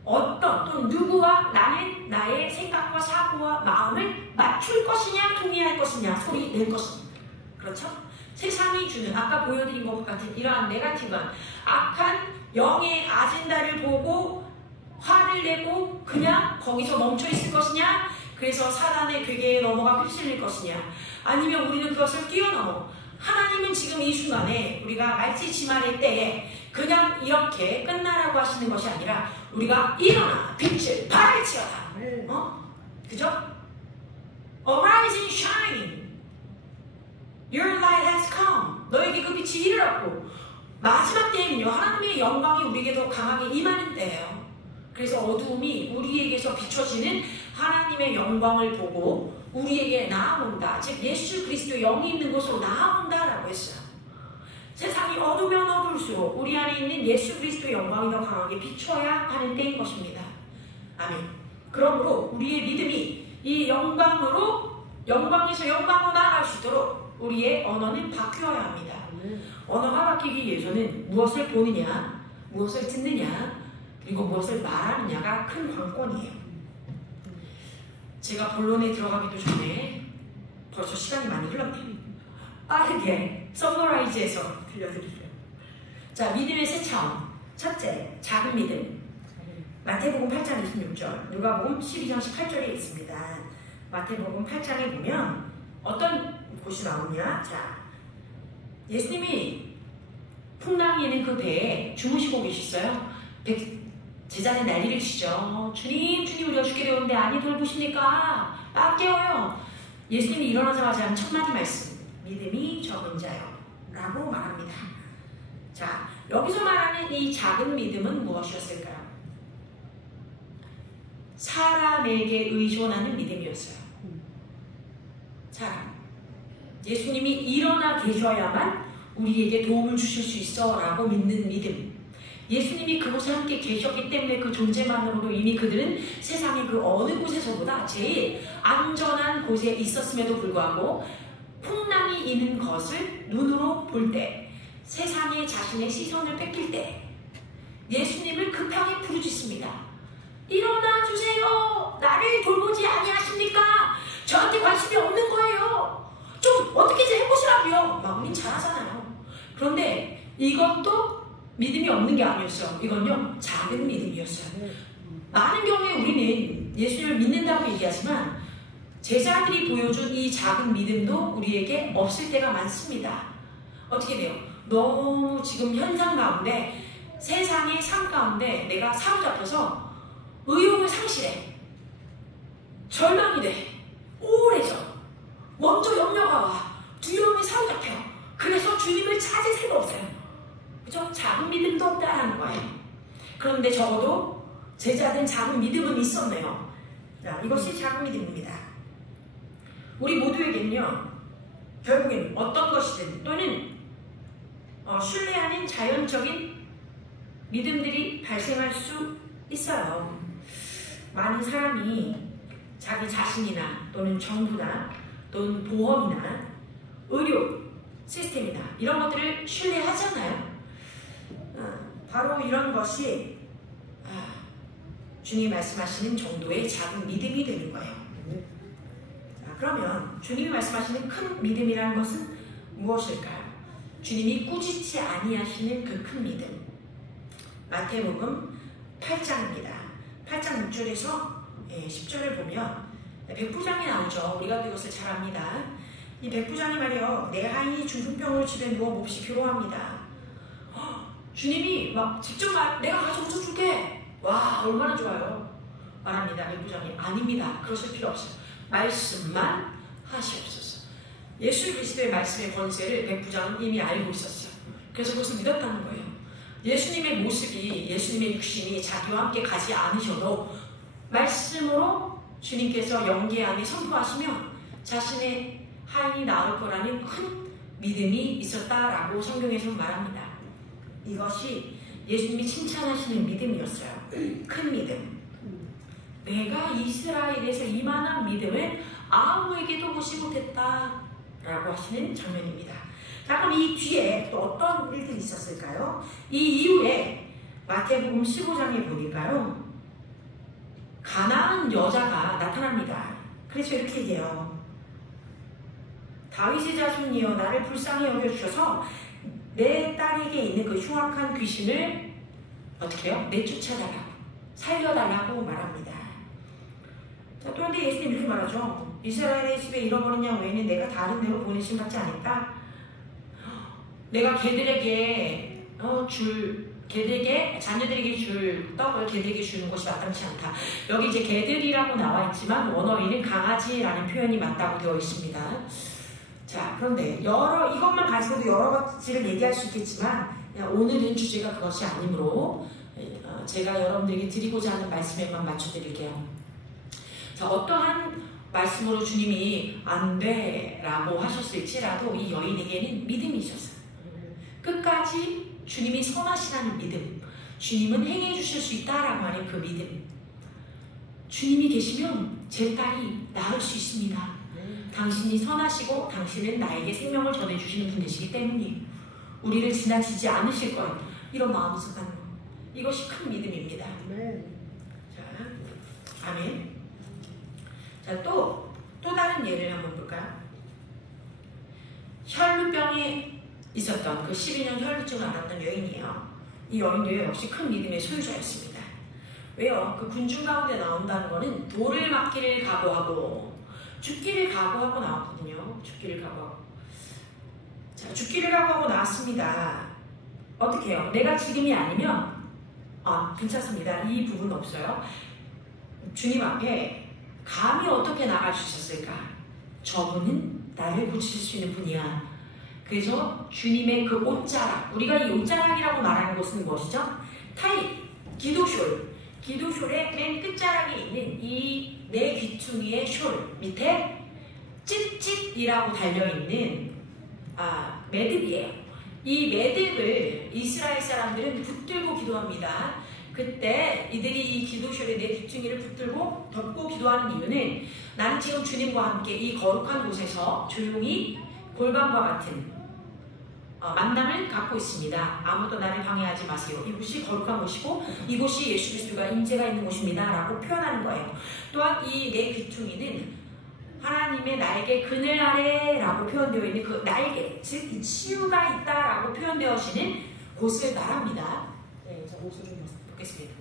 어떤 또는 누구와 나는 나의 생각과 사고와 마음을 맞출 것이냐, 동의할 것이냐, 소리 낼 것이냐. 그렇죠? 세상이 주는 아까 보여드린 것 같은 이러한 네거티브한 악한 영의 아젠다를 보고 화를 내고 그냥 거기서 멈춰 있을 것이냐, 그래서 사단의 괴계에 넘어가 휩쓸릴 것이냐, 아니면 우리는 그것을 뛰어넘어 하나님은 지금 이 순간에 우리가 말지지말의 때에 그냥 이렇게 끝나라고 하시는 것이 아니라 우리가 일어나 빛을 발할지어다. 그죠? Arise and shine. Your light has come. 너에게 그 빛이 이르렀고, 마지막 때에는요, 하나님의 영광이 우리에게 더 강하게 임하는 때예요. 그래서 어두움이 우리에게서 비춰지는 하나님의 영광을 보고 우리에게 나아온다. 즉 예수 그리스도의 영이 있는 곳으로 나아온다라고 했어요. 세상이 어두우면 어두울수록 우리 안에 있는 예수 그리스도의 영광이 더 강하게 비춰야 하는 때인 것입니다. 아멘. 그러므로 우리의 믿음이 이 영광에서 영광으로 나아갈 수 있도록 우리의 언어는 바뀌어야 합니다. 언어가 바뀌기 위해서는 무엇을 보느냐, 무엇을 듣느냐, 그리고 무엇을 말하느냐가 큰 관건이에요. 제가 본론에 들어가기도 전에 벌써 시간이 많이 흘렀네요. 빠르게 서머라이즈해서 들려드릴게요. 자, 믿음의 세 차원. 첫째, 작은 믿음. 마태복음 8장 26절, 누가복음 12장 18절에 있습니다. 마태복음 8장에 보면 어떤 곳이 나오냐? 자, 예수님이 풍랑이 있는 그 배에 주무시고 계셨어요. 제자들 난리를 치죠. 주님, 우리가 죽게 되었는데 아니 돌보십니까? 딱 깨워요. 예수님이 일어나자마자 한 첫 마디 말씀, 믿음이 적은 자요 라고 말합니다. 자, 여기서 말하는 이 작은 믿음은 무엇이었을까요? 사람에게 의존하는 믿음이었어요. 자, 예수님이 일어나 계셔야만 우리에게 도움을 주실 수 있어 라고 믿는 믿음. 예수님이 그곳에 함께 계셨기 때문에 그 존재만으로도 이미 그들은 세상의 그 어느 곳에서보다 제일 안전한 곳에 있었음에도 불구하고 풍랑이 있는 것을 눈으로 볼 때, 세상에 자신의 시선을 뺏길 때 예수님을 급하게 부르짖습니다. 일어나 주세요. 나를 돌보지 아니하십니까? 저한테 관심이 없는 거예요. 좀 어떻게 좀 해보시라고요. 막 우린 잘하잖아요. 그런데 이것도 믿음이 없는 게 아니었어요. 이건요, 작은 믿음이었어요. 많은 경우에 우리는 예수님을 믿는다고 얘기하지만 제자들이 보여준 이 작은 믿음도 우리에게 없을 때가 많습니다. 어떻게 돼요? 너무 지금 현상 가운데, 세상의 삶 가운데 내가 사로잡혀서 의욕을 상실해. 절망이 돼. 우울해져. 먼저 염려가 와. 두려움이 사로잡혀. 그래서 주님을 찾을 새가 없어요. 그죠? 작은 믿음도 없다라는 거예요. 그런데 적어도 제자들은 작은 믿음은 있었네요. 자, 이것이 작은 믿음입니다. 우리 모두에게는요, 결국엔 어떤 것이든 또는 신뢰하는 자연적인 믿음들이 발생할 수 있어요. 많은 사람이 자기 자신이나 또는 정부나 또는 보험이나 의료 시스템이나 이런 것들을 신뢰하잖아요. 바로 이런 것이 주님이 말씀하시는 정도의 작은 믿음이 되는 거예요. 그러면 주님이 말씀하시는 큰 믿음이라는 것은 무엇일까요? 주님이 꾸짖지 아니하시는 그 큰 믿음. 마태복음 8장입니다. 8장 6절에서 10절을 보면 백부장이 나오죠. 우리가 이것을 잘 압니다. 이 백부장이 말이요, 내 하인이 중풍병으로 집에 누워 몹시 괴로워합니다. 주님이 막 직접 내가 가서 웃어줄게. 와, 얼마나 좋아요. 말합니다. 백부장이 아닙니다. 그러실 필요 없어요. 말씀만 하시옵소서. 예수 그리스도의 말씀의 권세를 백부장은 이미 알고 있었어요. 그래서 그것을 믿었다는 거예요. 예수님의 모습이, 예수님의 육신이 자기와 함께 가지 않으셔도 말씀으로 주님께서 영계 안에 선포하시면 자신의 하인이 나을 거라는 큰 믿음이 있었다라고 성경에서 말합니다. 이것이 예수님이 칭찬하시는 믿음이었어요. 큰 믿음. 내가 이스라엘에서 이만한 믿음을 아무에게도 보지 못했다라고 하시는 장면입니다. 자, 그럼 이 뒤에 또 어떤 일들이 있었을까요? 이 이후에 마태복음 15장에 보니까요, 가나안 여자가 나타납니다. 그래서 이렇게 얘기해요. 다윗의 자손이여, 나를 불쌍히 여겨주셔서 내 딸에게 있는 그 흉악한 귀신을 어떻게 해요? 내쫓아달라고, 살려달라고 말합니다. 자, 또 한데 예수님 이렇게 말하죠. 이스라엘의 집에 잃어버린 양 외에는 내가 다른 데로 보내심 받지 않을까? 내가 걔들에게 자녀들에게 줄 떡을 걔들에게 주는 것이 마땅치 않다. 여기 이제 걔들이라고 나와 있지만 원어에는 강아지라는 표현이 맞다고 되어 있습니다. 자, 그런데 이것만 가지고도 여러 가지를 얘기할 수 있겠지만 오늘은 주제가 그것이 아니므로 제가 여러분들에게 드리고자 하는 말씀에만 맞춰드릴게요. 자, 어떠한 말씀으로 주님이 안 돼 라고 하셨을지라도 이 여인에게는 믿음이 있었어요. 끝까지 주님이 선하시다는 믿음, 주님은 행해 주실 수 있다라고 하는 그 믿음. 주님이 계시면 제 딸이 나을 수 있습니다. 당신이 선하시고 당신은 나에게 생명을 전해주시는 분이시기 때문에 우리를 지나치지 않으실 거예요. 이런 마음이 있었다는 거. 이것이 큰 믿음입니다. 자, 아멘. 자, 또 다른 예를 한번 볼까요? 혈루병에 있었던 그 12년 혈루증을 앓았던 여인이에요. 이 여인도 역시 큰 믿음의 소유자였습니다. 왜요? 그 군중 가운데 나온다는 거는 돌을 맞기를 각오하고 죽기를 각오하고 나왔거든요. 죽기를 각오하고. 자, 죽기를 각오하고 나왔습니다. 어떻게 해요? 내가 지금이 아니면 괜찮습니다. 이 부분 없어요. 주님 앞에 감히 어떻게 나갈 수 있었을까? 저분은 나를 고칠 수 있는 분이야. 그래서 주님의 그 옷자락, 우리가 이 옷자락이라고 말하는 것은 무엇이죠? 타이, 기도숄의 맨 끝자락에 있는 이 네 귀퉁이의 숄 밑에 찝찝이라고 달려있는 매듭이에요. 이 매듭을 이스라엘 사람들은 붙들고 기도합니다. 그때 이들이 이 기도숄의 네 귀퉁이를 붙들고 덮고 기도하는 이유는 나는 지금 주님과 함께 이 거룩한 곳에서 조용히 골방과 같은 만남을 갖고 있습니다. 아무도 나를 방해하지 마세요. 이곳이 거룩한 곳이고 이곳이 예수 그리스도가 임재가 있는 곳입니다. 라고 표현하는 거예요. 또한 이 네 귀퉁이는 하나님의 날개 그늘 아래라고 표현되어 있는 그 날개, 즉 이 치유가 있다라고 표현되어지는 곳을 말합니다. 네, 저 옷을 좀 벗겠습니다.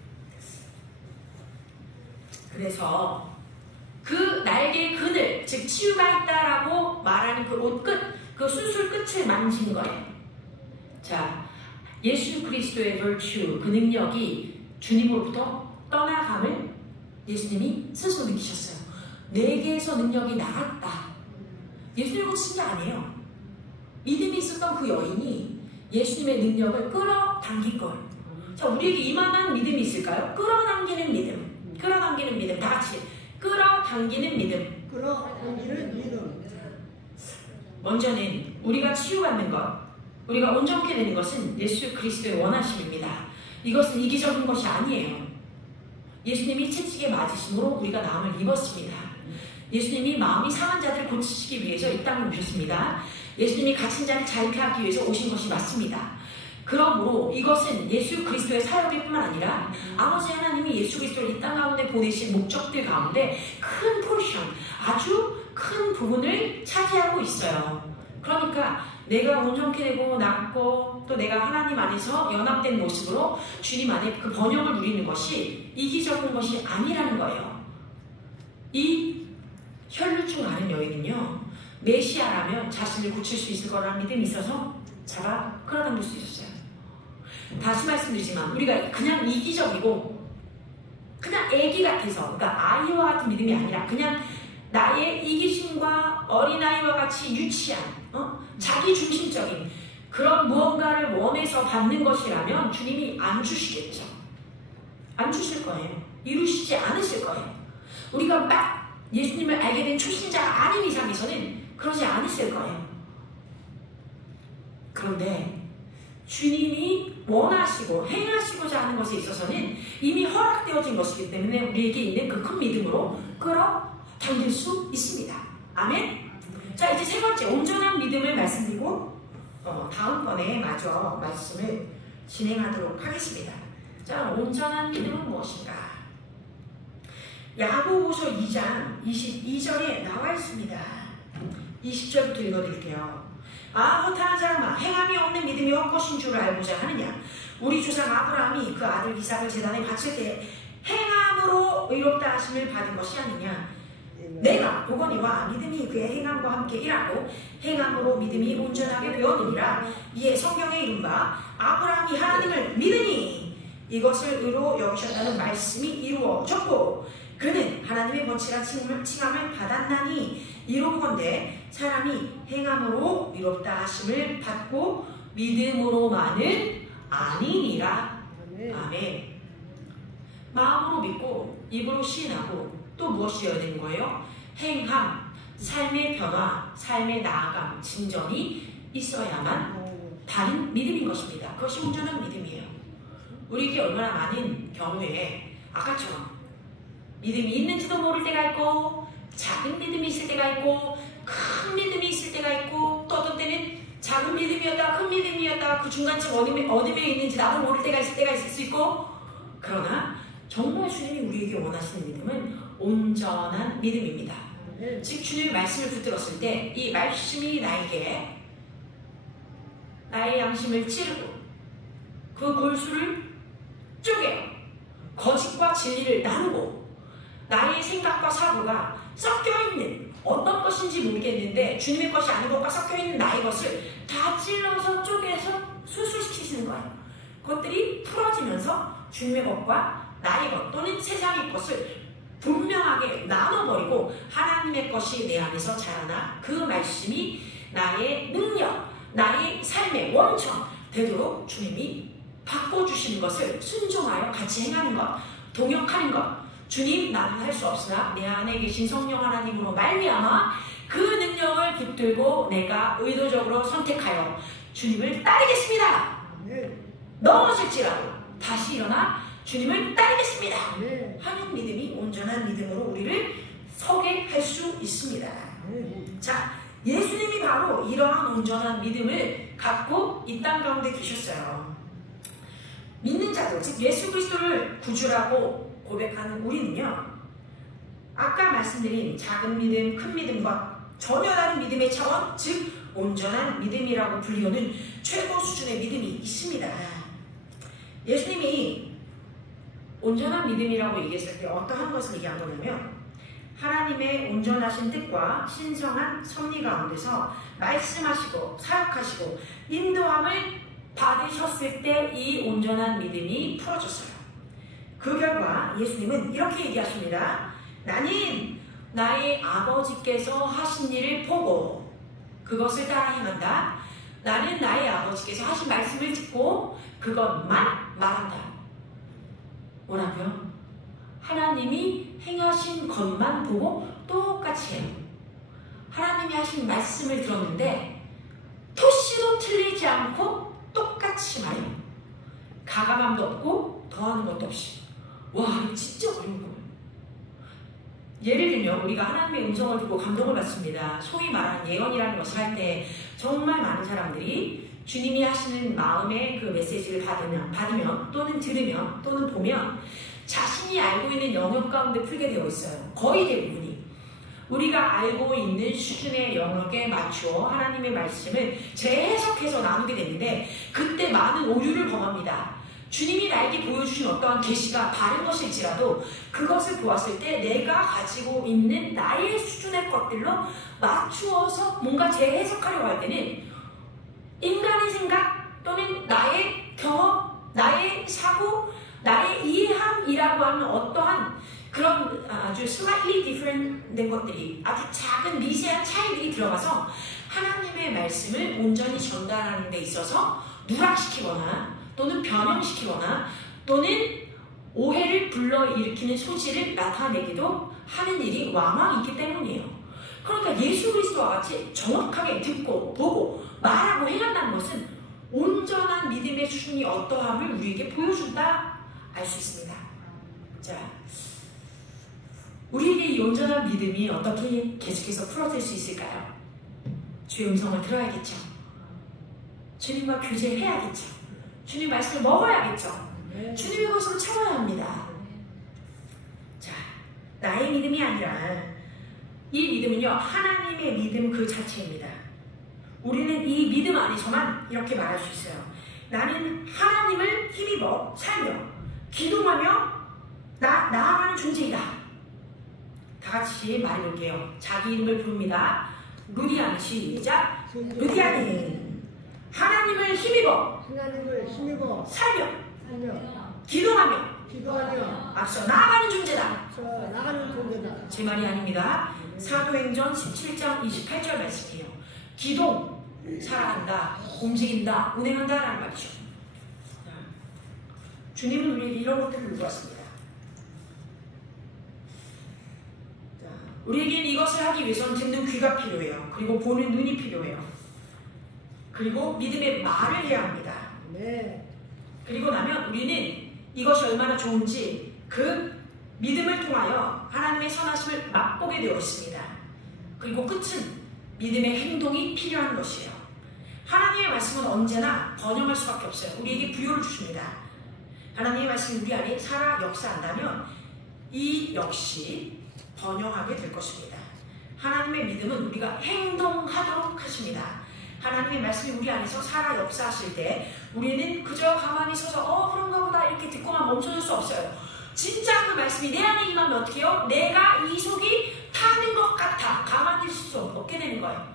그래서 그 날개의 그늘, 즉 치유가 있다라고 말하는 그 옷 끝, 그 수술 끝을 만진 거예요. 자, 예수 그리스도의 virtue, 그 능력이 주님으로부터 떠나감을 예수님이 스스로 느끼셨어요. 내게서 능력이 나갔다. 예수님을 고친 게 아니에요. 믿음이 있었던 그 여인이 예수님의 능력을 끌어당긴 거예요. 자, 우리에게 이만한 믿음이 있을까요? 끌어당기는 믿음. 끌어당기는 믿음. 다 같이. 끌어당기는 믿음. 끌어당기는 믿음. 먼저는 우리가 치유받는 것, 우리가 온전케 되는 것은 예수 그리스도의 원하심입니다. 이것은 이기적인 것이 아니에요. 예수님이 채찍에 맞으심으로 우리가 나음을 입었습니다. 예수님이 마음이 상한 자들을 고치시기 위해서 이 땅에 오셨습니다. 예수님이 갇힌 자를 자유케 하기 위해서 오신 것이 맞습니다. 그러므로 이것은 예수 그리스도의 사역일 뿐만 아니라 아버지 하나님이 예수 그리스도를 이 땅 가운데 보내신 목적들 가운데 큰 포션, 아주 큰 부분을 차지하고 있어요. 그러니까 내가 온전케 되고 낫고 또 내가 하나님 안에서 연합된 모습으로 주님 안에 그 번영을 누리는 것이 이기적인 것이 아니라는 거예요. 이 혈루증 앓은 여인은요, 메시아라면 자신을 고칠 수 있을 거라는 믿음이 있어서 잡아 끌어당길 수 있었어요. 다시 말씀드리지만 우리가 그냥 이기적이고 그냥 애기 같아서, 그러니까 아이와 같은 믿음이 아니라 그냥 나의 이기심과 어린아이와 같이 유치한 자기 중심적인 그런 무언가를 원해서 받는 것이라면 주님이 안 주시겠죠. 안 주실 거예요. 이루시지 않으실 거예요. 우리가 막 예수님을 알게 된 초신자가 아닌 이상에서는 그러지 않으실 거예요. 그런데 주님이 원하시고 행하시고자 하는 것에 있어서는 이미 허락되어진 것이기 때문에 우리에게 있는 그 큰 믿음으로 끌어당길 수 있습니다. 아멘? 자, 이제 세 번째 온전한 믿음을 말씀드리고 다음번에 마저 말씀을 진행하도록 하겠습니다. 자, 온전한 믿음은 무엇인가? 야고보서 2장 22절에 나와 있습니다. 20절부터 읽어드릴게요. 허탄한 사람아, 행함이 없는 믿음이 헛것인 줄 알고자 하느냐? 우리 조상 아브라함이 그 아들 이삭을 제단에 바칠 때 행함으로 의롭다 하심을 받은 것이 아니냐? 내가 보거니와 믿음이 그의 행함과 함께 일하고 행함으로 믿음이 온전하게 되었느니라. 이에 성경에 이른바 아브라함이 하나님을 믿으니 이것을 의로 여기셨다는 말씀이 이루어졌고 그는 하나님의 번칠한 칭함을 받았나니 이로건대 사람이 행함으로 의롭다 하심을 받고 믿음으로만은 아니니라. 아멘. 마음으로 믿고 입으로 시인하고 또 무엇이어야 되는 거예요? 행함, 삶의 변화, 삶의 나아감, 진전이 있어야만 바른 믿음인 것입니다. 그것이 온전한 믿음이에요. 우리에게 얼마나 많은 경우에 아까처럼 믿음이 있는지도 모를 때가 있고 작은 믿음이 있을 때가 있고 큰 믿음이 있을 때가 있고 또 어떤 때는 작은 믿음이었다 큰 믿음이었다 그 중간쯤 어디에 있는지 나도 모를 때가 있을 수 있고, 그러나 정말 주님이 우리에게 원하시는 믿음은 온전한 믿음입니다. 즉 주님의 말씀을 붙들었을 때 이 말씀이 나에게 나의 양심을 찌르고 그 골수를 쪼개요. 거짓과 진리를 나누고 나의 생각과 사고가 섞여있는 것인지 모르겠는데 주님의 것이 아닌 것과 섞여있는 나의 것을 다 찔러서 쪼개서 수술시키시는 거예요. 그것들이 풀어지면서 주님의 것과 나의 것 또는 세상의 것을 분명하게 나눠버리고 하나님의 것이 내 안에서 자라나 그 말씀이 나의 능력, 나의 삶의 원천 되도록 주님이 바꿔주시는 것을 순종하여 같이 행하는 것, 동역하는 것. 주님, 나는 할 수 없으나 내 안에 계신 성령 하나님으로 말미암아 그 능력을 붙들고 내가 의도적으로 선택하여 주님을 따르겠습니다. 넘어질지라도 다시 일어나 주님을 따르겠습니다 하는 믿음이 온전한 믿음으로 우리를 서게 할 수 있습니다. 자, 예수님이 바로 이러한 온전한 믿음을 갖고 이 땅 가운데 계셨어요. 믿는 자들, 즉 예수 그리스도를 구주라고 고백하는 우리는요, 아까 말씀드린 작은 믿음, 큰 믿음과 전혀 다른 믿음의 차원, 즉 온전한 믿음이라고 불리우는 최고 수준의 믿음이 있습니다. 예수님이 온전한 믿음이라고 얘기했을 때 어떠한 것을 얘기한 거냐면, 하나님의 온전하신 뜻과 신성한 섭리 가운데서 말씀하시고 사역하시고 인도함을 받으셨을 때 이 온전한 믿음이 풀어졌어요. 그 결과 예수님은 이렇게 얘기하십니다. 나는 나의 아버지께서 하신 일을 보고 그것을 따라 행한다. 나는 나의 아버지께서 하신 말씀을 듣고 그것만 말한다. 뭐라고요? 하나님이 행하신 것만 보고 똑같이 해요. 하나님이 하신 말씀을 들었는데 토시도 틀리지 않고 똑같이 말해요. 가감함도 없고 더하는 것도 없이. 와, 이거 진짜 어려운 거예요. 예를 들면 우리가 하나님의 음성을 듣고 감동을 받습니다. 소위 말하는 예언이라는 것을 할 때 정말 많은 사람들이 주님이 하시는 마음의 그 메시지를 받으면 또는 들으면 또는 보면 자신이 알고 있는 영역 가운데 풀게 되어 있어요. 거의 대부분이. 우리가 알고 있는 수준의 영역에 맞추어 하나님의 말씀을 재해석해서 나누게 되는데 그때 많은 오류를 범합니다. 주님이 나에게 보여주신 어떠한 계시가 다른 것일지라도 그것을 보았을 때 내가 가지고 있는 나의 수준의 것들로 맞추어서 뭔가 재해석하려고 할 때는 인간의 생각 또는 나의 경험, 나의 사고, 나의 이해함이라고 하는 어떠한 그런 아주 slightly different 된 것들이, 아주 작은 미세한 차이들이 들어가서 하나님의 말씀을 온전히 전달하는 데 있어서 누락시키거나 또는 변형시키거나 또는 오해를 불러일으키는 소지를 나타내기도 하는 일이 왕왕 있기 때문이에요. 그러니까 예수 그리스도와 같이 정확하게 듣고 보고 말하고 행한다는 것은 온전한 믿음의 수준이 어떠함을 우리에게 보여준다 알 수 있습니다. 자, 우리에게 이 온전한 믿음이 어떻게 계속해서 풀어질 수 있을까요? 주의 음성을 들어야겠죠. 주님과 교제해야겠죠. 주님 말씀을 먹어야겠죠. 주님의 것으로 참아야 합니다. 자, 나의 믿음이 아니라 이 믿음은요, 하나님의 믿음 그 자체입니다. 우리는 이 믿음 안에서만 이렇게 말할 수 있어요. 나는 하나님을 힘입어 살며 기도하며 나아가는 존재이다. 다 같이 말해볼게요. 자기 이름을 부릅니다. 루디아는 시작. 루디아는 하나님을 힘입어 살며 기도하며 앞서 나아가는 존재다. 제 말이 아닙니다. 사도행전 17장 28절 말씀이에요. 기동, 살아간다, 움직인다, 운행한다 라는 말이죠. 주님은 우리에게 이런 것들을 요구하십니다. 우리에게는 이것을 하기 위해서는 듣는 귀가 필요해요. 그리고 보는 눈이 필요해요. 그리고 믿음의 말을 해야 합니다. 그리고 나면 우리는 이것이 얼마나 좋은지 그 믿음을 통하여 하나님의 선하심을 맛보게 되어 있습니다. 그리고 끝은 믿음의 행동이 필요한 것이에요. 하나님의 말씀은 언제나 번영할 수밖에 없어요. 우리에게 부여를 주십니다. 하나님의 말씀이 우리 안에 살아 역사한다면 이 역시 번영하게 될 것입니다. 하나님의 믿음은 우리가 행동하도록 하십니다. 하나님의 말씀이 우리 안에서 살아 역사하실 때 우리는 그저 가만히 서서 그런가 보다 이렇게 듣고만 멈춰줄 수 없어요. 진짜 그 말씀이 내 안에 임하면 어떻게 해요? 내가 이 속이 타는 것 같아 가만히 있을 수 되는 거예요.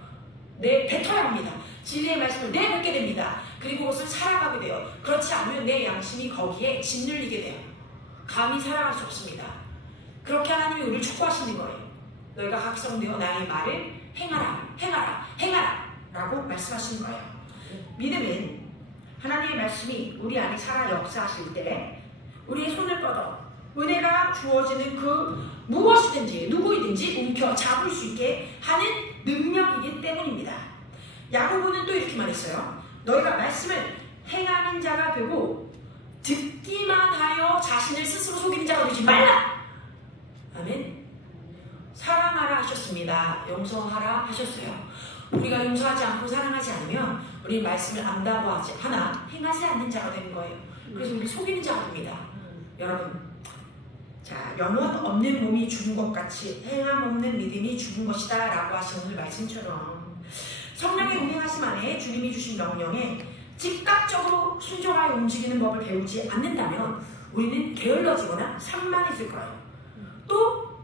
뱉어야 합니다. 진리의 말씀을 내뱉게 됩니다. 그리고 그것을 살아가게 돼요. 그렇지 않으면 내 양심이 거기에 짓눌리게 돼요. 감히 살아갈 수 없습니다. 그렇게 하나님이 우리를 축복하시는 거예요. 너희가 각성되어 나의 말을 행하라, 행하라, 행하라 라고 말씀하시는 거예요. 믿음은 하나님의 말씀이 우리 안에 살아 역사하실 때 우리의 손을 뻗어 은혜가 주어지는 그 무엇이든지 누구이든지 움켜 잡을 수 있게 하는 능력이기 때문입니다. 야고보는 또 이렇게 말했어요. 너희가 말씀을 행하는 자가 되고 듣기만 하여 자신을 스스로 속이는 자가 되지 말라. 아멘. 사랑하라 하셨습니다. 용서하라 하셨어요. 우리가 용서하지 않고 사랑하지 않으면 우리 말씀을 안다고 하나 행하지 않는 자가 되는 거예요. 그래서 우리 속이는 자가 됩니다. 여러분, 자, 영혼 없는 몸이 죽은 것 같이 행함 없는 믿음이 죽은 것이다 라고 하신 오늘 말씀처럼 성령의 운행하심 안에 주님이 주신 명령에 즉각적으로 순종하여 움직이는 법을 배우지 않는다면 우리는 게을러지거나 산만해질 거예요. 또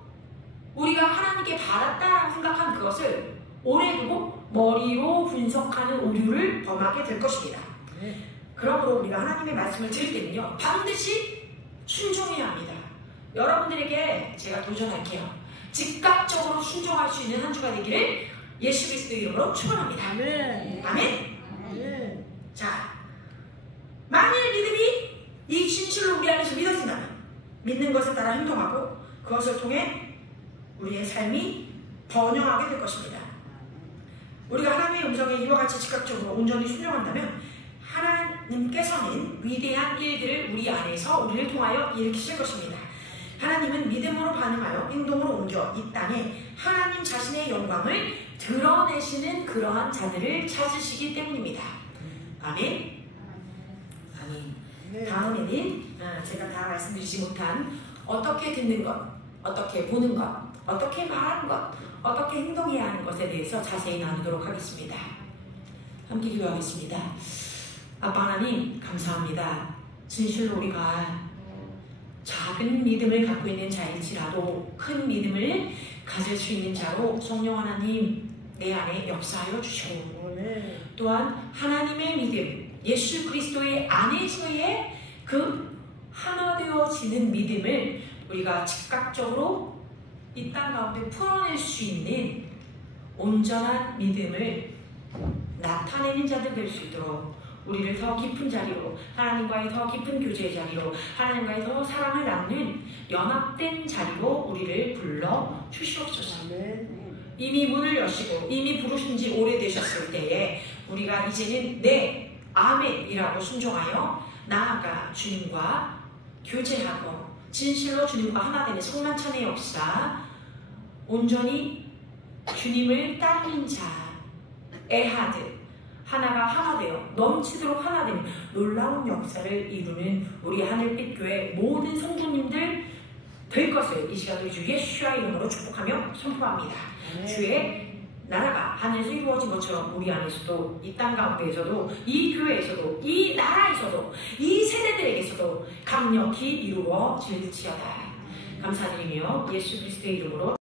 우리가 하나님께 받았다라고 생각한 그것을 오래 두고 머리로 분석하는 오류를 범하게 될 것입니다. 그러므로 우리가 하나님의 말씀을 들을 때는요, 반드시 순종해야 합니다. 여러분들에게 제가 도전할게요. 즉각적으로 순종할 수 있는 한 주가 되기를 예수 그리스도의 이름으로 축원합니다. 아멘. 아멘. 자, 만일 믿음이 이 진실로 우리 안에서 믿어진다면 믿는 것에 따라 행동하고 그것을 통해 우리의 삶이 번영하게 될 것입니다. 우리가 하나님의 음성에 이와 같이 즉각적으로 온전히 순종한다면 하나님께서는 위대한 일들을 우리 안에서 우리를 통하여 일으키실 것입니다. 하나님은 믿음으로 반응하여 행동으로 옮겨 이 땅에 하나님 자신의 영광을 드러내시는 그러한 자들을 찾으시기 때문입니다. 아멘. 아멘. 다음에는 제가 다 말씀드리지 못한 어떻게 듣는 것, 어떻게 보는 것, 어떻게 말하는 것, 어떻게 행동해야 하는 것에 대해서 자세히 나누도록 하겠습니다. 함께 기도하겠습니다. 아빠 하나님 감사합니다. 진실로 우리가 작은 믿음을 갖고 있는 자일지라도 큰 믿음을 가질 수 있는 자로 성령 하나님 내 안에 역사하여 주시고 또한 하나님의 믿음, 예수 그리스도의 안에서의 그 하나 되어지는 믿음을 우리가 즉각적으로 이 땅 가운데 풀어낼 수 있는 온전한 믿음을 나타내는 자들 될 수 있도록 우리를 더 깊은 자리로, 하나님과의 더 깊은 교제의 자리로, 하나님과의 더 사랑을 나누는 연합된 자리로 우리를 불러 주시옵소서. 이미 문을 여시고 이미 부르신 지 오래되셨을 때에 우리가 이제는 네, 아멘이라고 순종하여 나아가 주님과 교제하고 진실로 주님과 하나 되는 성만찬의 역사, 온전히 주님을 따르는 자, 에하드, 하나가 하나 되어 넘치도록 하나 되는 놀라운 역사를 이루는 우리 하늘빛 교회 모든 성도님들 될 것을 이 시간을 주 예수와 이름으로 축복하며 선포합니다. 주의 나라가 하늘에서 이루어진 것처럼 우리 안에서도 이 땅 가운데에서도 이 교회에서도 이 나라에서도 이 세대들에게서도 강력히 이루어질지어다. 감사드리며 예수 그리스도의 이름으로